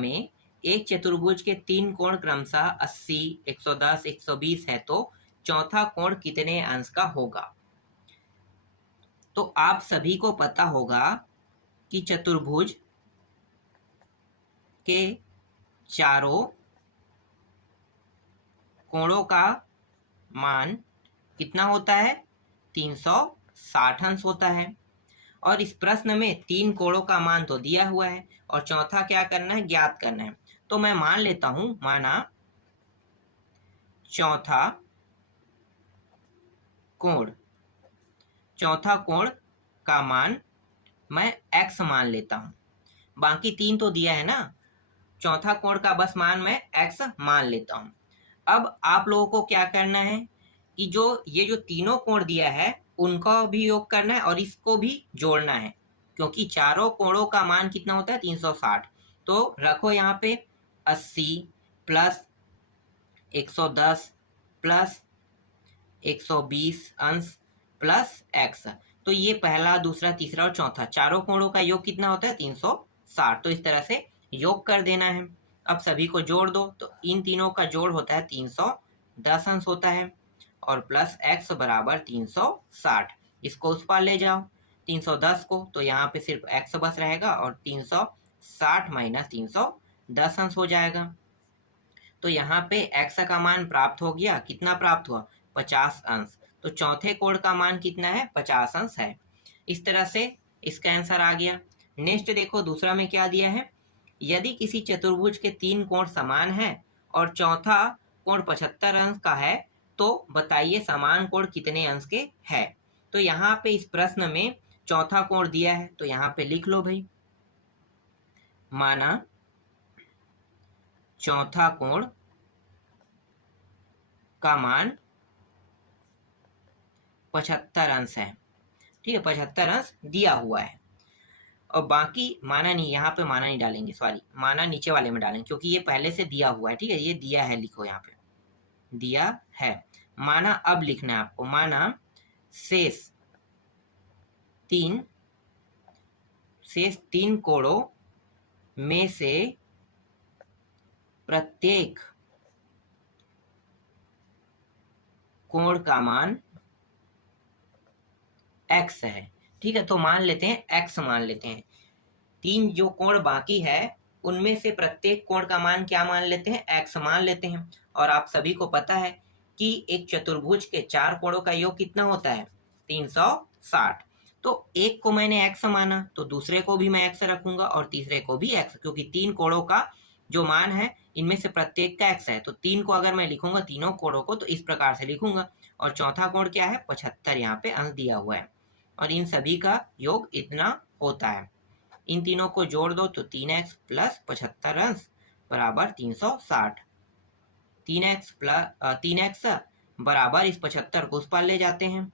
में एक चतुर्भुज के तीन कोण क्रमशः 80, 110, 120 है तो चौथा कोण कितने अंश का होगा। तो आप सभी को पता होगा कि चतुर्भुज के चारों कोणों का मान कितना होता है, 360 अंश होता है। और इस प्रश्न में तीन कोणों का मान तो दिया हुआ है और चौथा क्या करना है, ज्ञात करना है। तो मैं मान लेता हूं, माना चौथा कोण का मान मैं x मान लेता हूं। बाकी तीन तो दिया है ना, चौथा कोण का बस मान मैं x मान लेता हूं। अब आप लोगों को क्या करना है कि ये जो तीनों कोण दिया है उनका भी योग करना है और इसको भी जोड़ना है, क्योंकि चारों कोणों का मान कितना होता है, 360। तो रखो यहाँ पे 80 प्लस 110 प्लस 120 अंश प्लस x। तो ये पहला, दूसरा, तीसरा और चौथा चारों कोणों का योग कितना होता है, 360। तो इस तरह से योग कर देना है। अब सभी को जोड़ दो तो इन तीनों का जोड़ होता है 310 अंश होता है और प्लस x बराबर 360। इसको उस पार ले जाओ 310 को, तो यहाँ पे सिर्फ x बस रहेगा और 360 माइनस 310 अंश हो जाएगा। तो यहाँ पे x का मान प्राप्त हो गया, कितना प्राप्त हुआ, 50 अंश। तो चौथे कोण का मान कितना है, 50 अंश है। इस तरह से इसका आंसर आ गया। नेक्स्ट देखो दूसरा में क्या दिया है, यदि किसी चतुर्भुज के तीन कोण समान है और चौथा कोण 75 अंश का है तो बताइए समान कोण कितने अंश के है। तो यहाँ पे इस प्रश्न में चौथा कोण दिया है तो यहाँ पे लिख लो भाई, माना चौथा कोण का मान 75 अंश है। ठीक है, 75 अंश दिया हुआ है और बाकी माना नहीं, यहाँ पे माना नहीं डालेंगे, सॉरी, माना नीचे वाले में डालेंगे क्योंकि ये पहले से दिया हुआ है। ठीक है, ये दिया है, लिखो यहाँ पे दिया है। माना अब लिखना है आपको, माना शेष तीन कोणों में से प्रत्येक कोण का मान x है। ठीक है, तो मान लेते हैं x मान लेते हैं। तीन जो कोण बाकी है उनमें से प्रत्येक कोण का मान क्या मान लेते हैं, x मान लेते हैं। और आप सभी को पता है कि एक चतुर्भुज के चार कोणों का योग कितना होता है, 360। तो एक को मैंने x माना तो दूसरे को भी मैं x रखूंगा और तीसरे को भी x, क्योंकि तीन कोणों का जो मान है इनमें से प्रत्येक का x है। तो तीन को अगर मैं लिखूंगा तीनों कोणों को तो इस प्रकार से लिखूंगा। और चौथा कोण क्या है, 75 यहाँ पे अंश दिया हुआ है और इन सभी का योग इतना होता है। इन तीनों को जोड़ दो तो 3x प्लस 75 अंश बराबर 360। 3x बराबर इस 75 को उस पार ले जाते हैं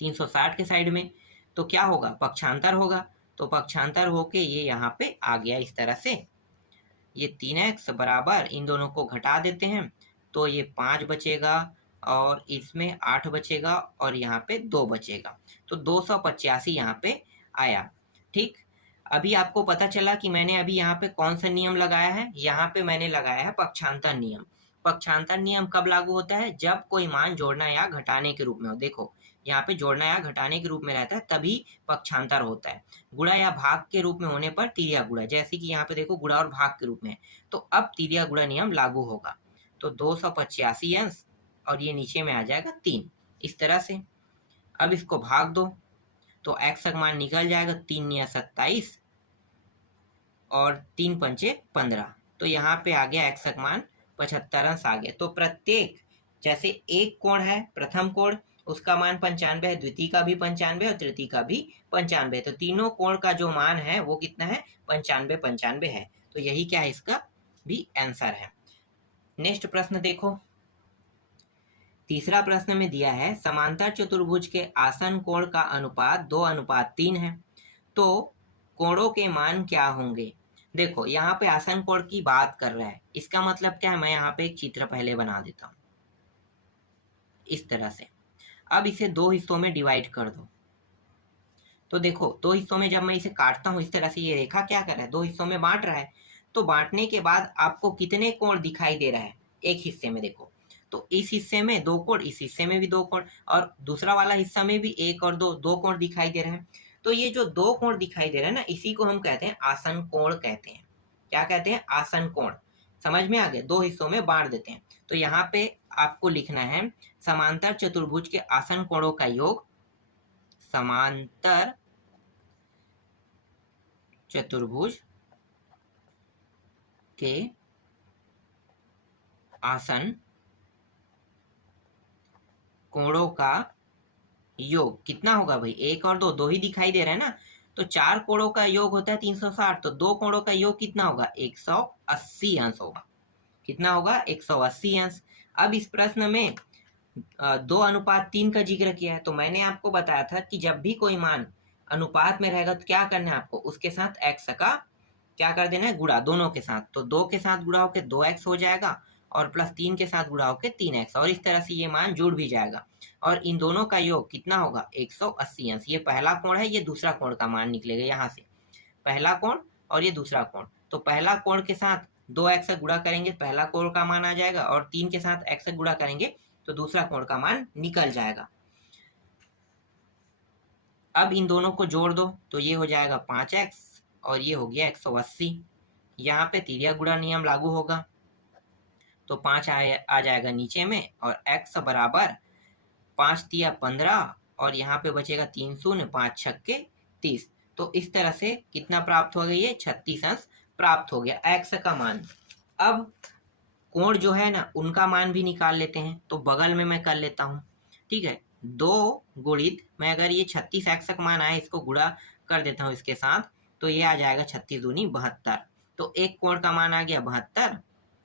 360 के साइड में, तो क्या होगा, पक्षांतर होगा। तो पक्षांतर होके ये यहाँ पे आ गया इस तरह से। ये 3x बराबर, इन दोनों को घटा देते हैं तो ये 5 बचेगा और इसमें 8 बचेगा और यहाँ पे 2 बचेगा। तो 285 यहाँ पे आया। ठीक, अभी आपको पता चला कि मैंने अभी यहाँ पे कौन सा नियम लगाया है, यहाँ पे मैंने लगाया है पक्षांतर नियम। पक्षांतर नियम कब लागू होता है, जब कोई मान जोड़ना या घटाने के रूप में हो। देखो यहाँ पे जोड़ना या घटाने के रूप में रहता है तभी पक्षांतर होता है। गुणा या भाग के रूप में होने पर तिर्या गुणा, जैसे कि यहाँ पे देखो गुणा और भाग के रूप में, तो अब तिर्या गुणा नियम लागू होगा। तो 285 अंश और ये नीचे में आ जाएगा 3, इस तरह से। अब इसको भाग दो तो x का मान निकल जाएगा, 3 या 27 और 3 पंचे 15। तो यहाँ पे आ गया x का मान 75 अंश आ गया। तो प्रत्येक, जैसे एक कोण है प्रथम कोण, उसका मान 95 है, द्वितीय का भी 95 और तृतीय का भी 95। तो तीनों कोण का जो मान है वो कितना है, 95 है। तो यही क्या है, इसका भी आंसर है। नेक्स्ट प्रश्न देखो, तीसरा प्रश्न में दिया है समांतर चतुर्भुज के आसन कोण का अनुपात 2:3 है तो कोणों के मान क्या होंगे। देखो यहाँ पे आसन कोण की बात कर रहा है, इसका मतलब क्या है, मैं यहाँ पे एक चित्र पहले बना देता हूँ इस तरह से। अब इसे दो हिस्सों में डिवाइड कर दो। तो देखो दो हिस्सों में जब मैं इसे काटता हूँ इस तरह से, ये रेखा क्या कर रहा है, दो हिस्सों में बांट रहा है। तो बांटने के बाद आपको कितने कोण दिखाई दे रहा है एक हिस्से में? देखो, तो इस हिस्से में 2 कोण, इस हिस्से में भी 2 कोण, और दूसरा वाला हिस्सा में भी 1 और 2 कोण दिखाई दे रहे हैं। तो ये जो 2 कोण दिखाई दे रहे हैं ना, इसी को हम कहते हैं आसन कोण कहते हैं। क्या कहते हैं? आसन कोण। समझ में आ गया? 2 हिस्सों में बांट देते हैं। तो यहाँ पे आपको लिखना है समांतर चतुर्भुज के आसन कोणों का योग, समांतर चतुर्भुज के आसन कोणों का योग कितना होगा भाई? 1 और 2 ही दिखाई दे रहे हैं ना, तो 4 कोणों का योग होता है 360, तो 2 कोणों का योग कितना होगा? 180 अंश होगा। कितना होगा? 180 अंश। अब इस प्रश्न में 2:3 का जिक्र किया है, तो मैंने आपको बताया था कि जब भी कोई मान अनुपात में रहेगा तो क्या करना है आपको? उसके साथ x का क्या कर देना है? गुणा, दोनों के साथ। तो 2 के साथ गुणा होकर 2x हो जाएगा, और प्लस 3 के साथ गुणा होकर 3x, और इस तरह से ये मान जुड़ भी जाएगा। और इन दोनों का योग कितना होगा? 180 अंश। ये पहला कोण है, ये दूसरा कोण का मान निकलेगा यहाँ से। पहला कोण और ये दूसरा कोण। तो पहला कोण के साथ 2x से गुणा करेंगे, पहला कोण का मान आ जाएगा, और 3 के साथ x से गुणा करेंगे तो दूसरा कोण का मान निकल जाएगा। अब इन दोनों को जोड़ दो, तो ये हो जाएगा 5x और ये हो गया 180। यहाँ पे तिर्यक गुणा नियम लागू होगा, तो 5 आ जाएगा नीचे में, और x बराबर 5 तिया 15, और यहाँ पे बचेगा 3 शून्य 5 छक्के 30। तो इस तरह से कितना प्राप्त हो गया? ये 36 अंश प्राप्त हो गया x का मान। अब कोण जो है ना, उनका मान भी निकाल लेते हैं, तो बगल में मैं कर लेता हूँ। ठीक है, 2 गुणित, मैं अगर ये 36 x का मान आए, इसको गुणा कर देता हूँ इसके साथ, तो ये आ जाएगा 36 दूनी 72। तो एक कोण का मान आ गया 72,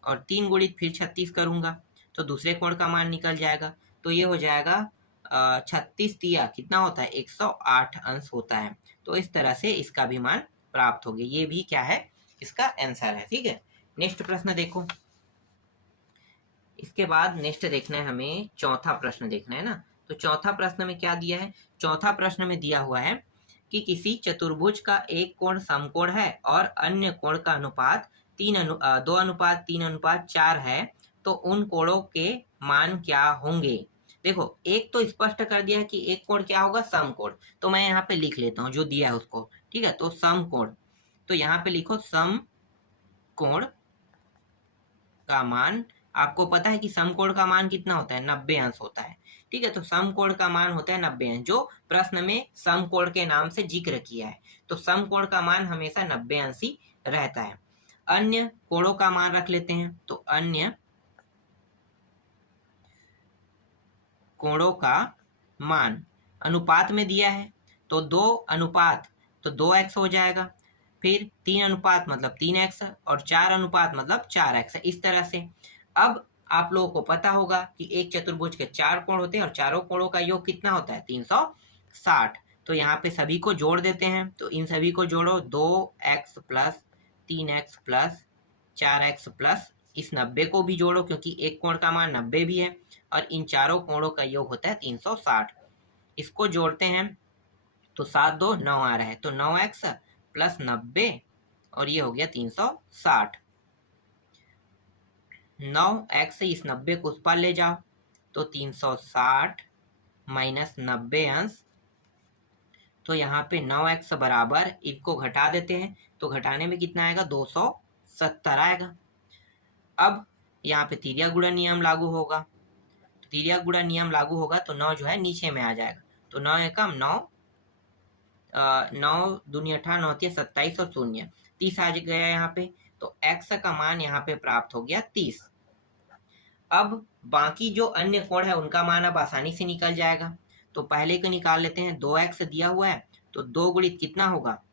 और 3 गुणित फिर 36 करूंगा तो दूसरे कोण का मान निकल जाएगा। तो ये हो जाएगा 36 तिया कितना होता है? 108 अंश होता है। तो इस तरह से इसका भी मान प्राप्त हो गया। ये भी क्या है? इसका आंसर है। ठीक है, नेक्स्ट प्रश्न देखो। इसके बाद नेक्स्ट देखना है हमें, चौथा प्रश्न देखना है ना। तो चौथा प्रश्न में क्या दिया है? चौथा प्रश्न में दिया हुआ है कि किसी चतुर्भुज का एक कोण समकोण है और अन्य कोण का अनुपात 2:3:4 है, तो उन कोणों के मान क्या होंगे? देखो, एक तो स्पष्ट कर दिया है कि एक कोण क्या होगा? समकोण। तो मैं यहाँ पे लिख लेता हूँ जो दिया है उसको। ठीक है, तो समकोण, तो यहाँ पे लिखो समकोण का मान। आपको पता है कि समकोण का मान कितना होता है? 90 अंश होता है। ठीक है, तो समकोण का मान होता है 90 अंश, जो प्रश्न में समकोण के नाम से जिक्र किया है। तो समकोण का मान हमेशा 90 अंश ही रहता है। अन्य कोणों का मान रख लेते हैं, तो अन्य कोणों का मान अनुपात में दिया है, तो 2 अनुपात तो 2x हो जाएगा, फिर 3 अनुपात मतलब 3x, और 4 अनुपात मतलब 4x। इस तरह से अब आप लोगों को पता होगा कि एक चतुर्भुज के 4 कोण होते हैं, और चारों कोणों का योग कितना होता है? 360। तो यहाँ पे सभी को जोड़ देते हैं, तो इन सभी को जोड़ो, 2x plus 3x plus 4x plus इस 90 को भी जोड़ो, क्योंकि एक कोण का मान 90 भी है, और इन चारों कोणों का योग होता है 360। इसको जोड़ते हैं तो 7 2 9 आ रहा है, तो 9x प्लस 90, और ये हो गया 360। 9x से इस 90 को उस पार ले जाओ, तो 360 माइनस 90 अंश, तो यहाँ पे 9x बराबर, इनको घटा देते हैं, तो घटाने में कितना आएगा? 270 आएगा। अब यहाँ पे तिर्यक गुणा नियम लागू होगा, तो तिर्यक गुणा नियम लागू होगा तो 9 जो है नीचे में आ जाएगा, तो 9 एकम 9, 9 दूनी 18, 9 तिया 27 और 0 30 आ गया यहाँ पे। तो x का मान यहाँ पे प्राप्त हो गया 30। अब बाकी जो अन्य कोण है उनका मान अब आसानी से निकल जाएगा। तो पहले को निकाल लेते हैं। 2x दिया हुआ है, तो 2 गुणित कितना होगा?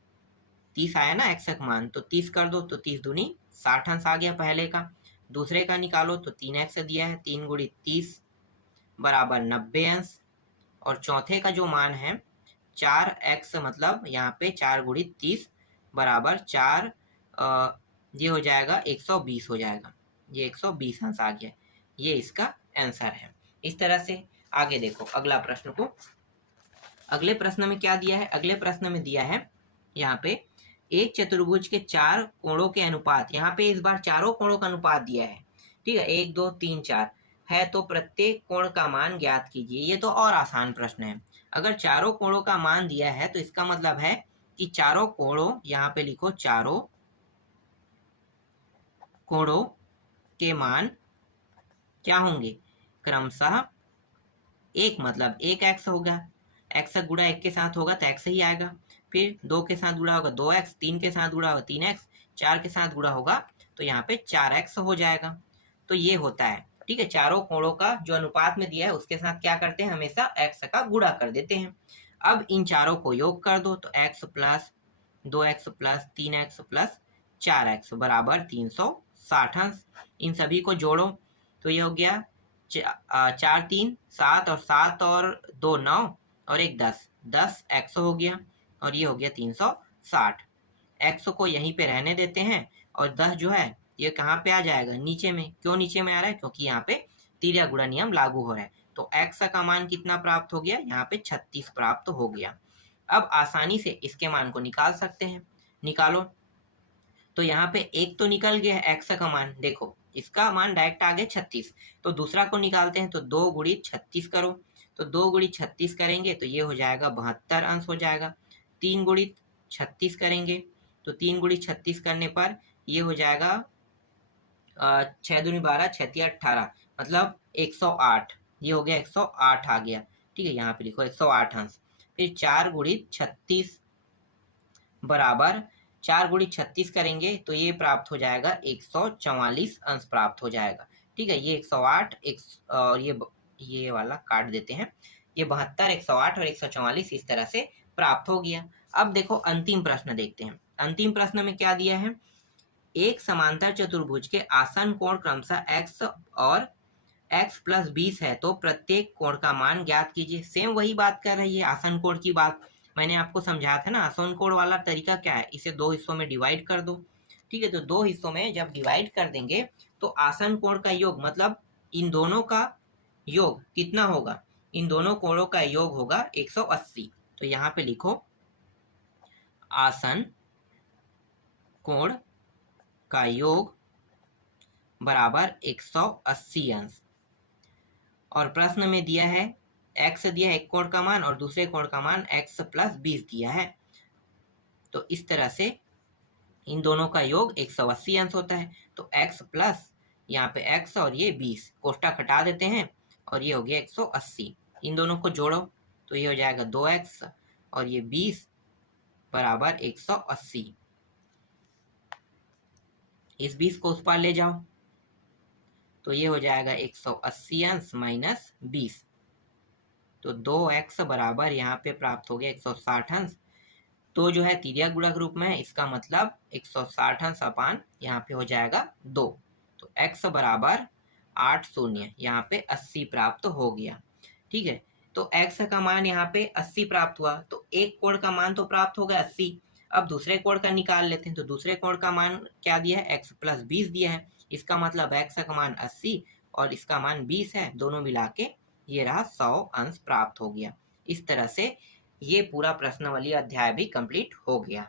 30 आया ना x का मान, तो 30 कर दो, तो 30 दूनी 60 अंश आ गया पहले का। दूसरे का निकालो, तो 3x दिया है, 3 गुणित 30 बराबर 90 अंश, और चौथे का जो मान है 4x मतलब यहाँ पे 4 गुणित 30 बराबर 4, ये हो जाएगा 120 हो जाएगा, ये 120 अंश आ गया। ये इसका आंसर है। इस तरह से आगे देखो अगला प्रश्न को। अगले प्रश्न में क्या दिया है? अगले प्रश्न में दिया है यहाँ पे एक चतुर्भुज के 4 कोणों के अनुपात, यहाँ पे इस बार चारों कोणों का अनुपात दिया है, ठीक है, 1 2 3 4 है, तो प्रत्येक कोण का मान ज्ञात कीजिए। ये तो और आसान प्रश्न है। अगर चारों कोणों का मान दिया है तो इसका मतलब है कि चारों कोणों, यहाँ पे लिखो चारों कोणों के मान क्या होंगे, क्रमशः एक, मतलब एक एक्स होगा, एक्स गुणा एक के साथ होगा तो एक्स ही आएगा, फिर 2 के साथ गुणा होगा 2x, 3 के साथ गुणा होगा 3x, 4 के साथ गुणा होगा तो यहाँ पे 4x हो जाएगा। तो ये होता है, ठीक है, चारों कोणों का जो अनुपात में दिया है उसके साथ क्या करते हैं, हमेशा x का गुणा कर देते हैं। अब इन चारों को योग कर दो तो x plus 2x plus 3x plus 4x बराबर 360 अंश। इन सभी को जोड़ो तो ये हो गया 4 3 7 और 7 और 2 9 और 1 10, 10x हो गया और ये हो गया 360। x को यहीं पे रहने देते हैं और 10 जो है ये कहाँ पे आ जाएगा, नीचे में। क्यों नीचे में आ रहा है, क्योंकि यहाँ पे तिर्यक गुणा नियम लागू हो रहा है। तो x का मान कितना प्राप्त हो गया, यहाँ पे 36 प्राप्त हो गया। अब आसानी से इसके मान को निकाल सकते हैं, निकालो। तो यहाँ पे एक तो निकल गया है x का मान, देखो इसका मान डायरेक्ट आ गया 36। तो दूसरा को निकालते हैं तो 2 गुणित 36 करो, तो 2 गुणित 36 करेंगे तो ये हो जाएगा 72 अंश हो जाएगा। 3 गुणित 36 करेंगे तो 3 गुणित 36 करने पर ये हो जाएगा 6 दूनी 12, 6 तिया 18, मतलब 108। ये हो गया 108 आ गया, ठीक है, यहाँ पे लिखो 108 अंश। फिर 4 गुणित 36 बराबर 4 गुणित 36 करेंगे तो ये प्राप्त हो जाएगा 144 अंश प्राप्त हो जाएगा, ठीक है। ये 108 और ये वाला काट देते हैं, ये 72, 108 और 144 इस तरह से प्राप्त हो गया। अब देखो अंतिम प्रश्न देखते हैं। अंतिम प्रश्न में क्या दिया है, एक समांतर चतुर्भुज के आसन कोण क्रमशः x और x प्लस 20 है, तो प्रत्येक कोण का मान ज्ञात कीजिए। सेम वही बात कर रही है, आसन कोण की बात मैंने आपको समझाया था ना। आसन कोण वाला तरीका क्या है, इसे 2 हिस्सों में डिवाइड कर दो, ठीक है। तो 2 हिस्सों में जब डिवाइड कर देंगे तो आसन कोण का योग, मतलब इन दोनों का योग कितना होगा, इन दोनों कोणों का योग होगा 180। तो यहाँ पे लिखो आसन कोण का योग बराबर 180 अंश। और प्रश्न में दिया है x दिया है एक कोण का मान और दूसरे कोण का मान x प्लस 20 दिया है। तो इस तरह से इन दोनों का योग 180 अंश होता है। तो x प्लस यहाँ पे x और ये 20, कोष्ठक हटा देते हैं और ये हो गया 180। इन दोनों को जोड़ो तो ये हो जाएगा 2x और ये 20 बराबर 180। इस 20 को उस पार ले जाओ तो ये हो जाएगा 180 अंश माइनस 20। तो 2x बराबर यहाँ पे प्राप्त हो गया 160 अंश। तो जो है तिर्यक गुणक रूप में है, इसका मतलब 160 अंश अपान यहाँ पे हो जाएगा 2। तो x बराबर 8 शून्य, यहाँ पे 80 प्राप्त हो गया, ठीक है। तो x का मान यहाँ पे 80 प्राप्त हुआ, तो एक कोण का मान तो प्राप्त होगा 80। अब दूसरे कोण का निकाल लेते हैं। तो दूसरे कोण का मान क्या दिया है, x प्लस 20 दिया है। इसका मतलब x का मान 80 और इसका मान 20 है, दोनों मिला के ये रहा 100 अंश प्राप्त हो गया। इस तरह से ये पूरा प्रश्नावली अध्याय भी कंप्लीट हो गया।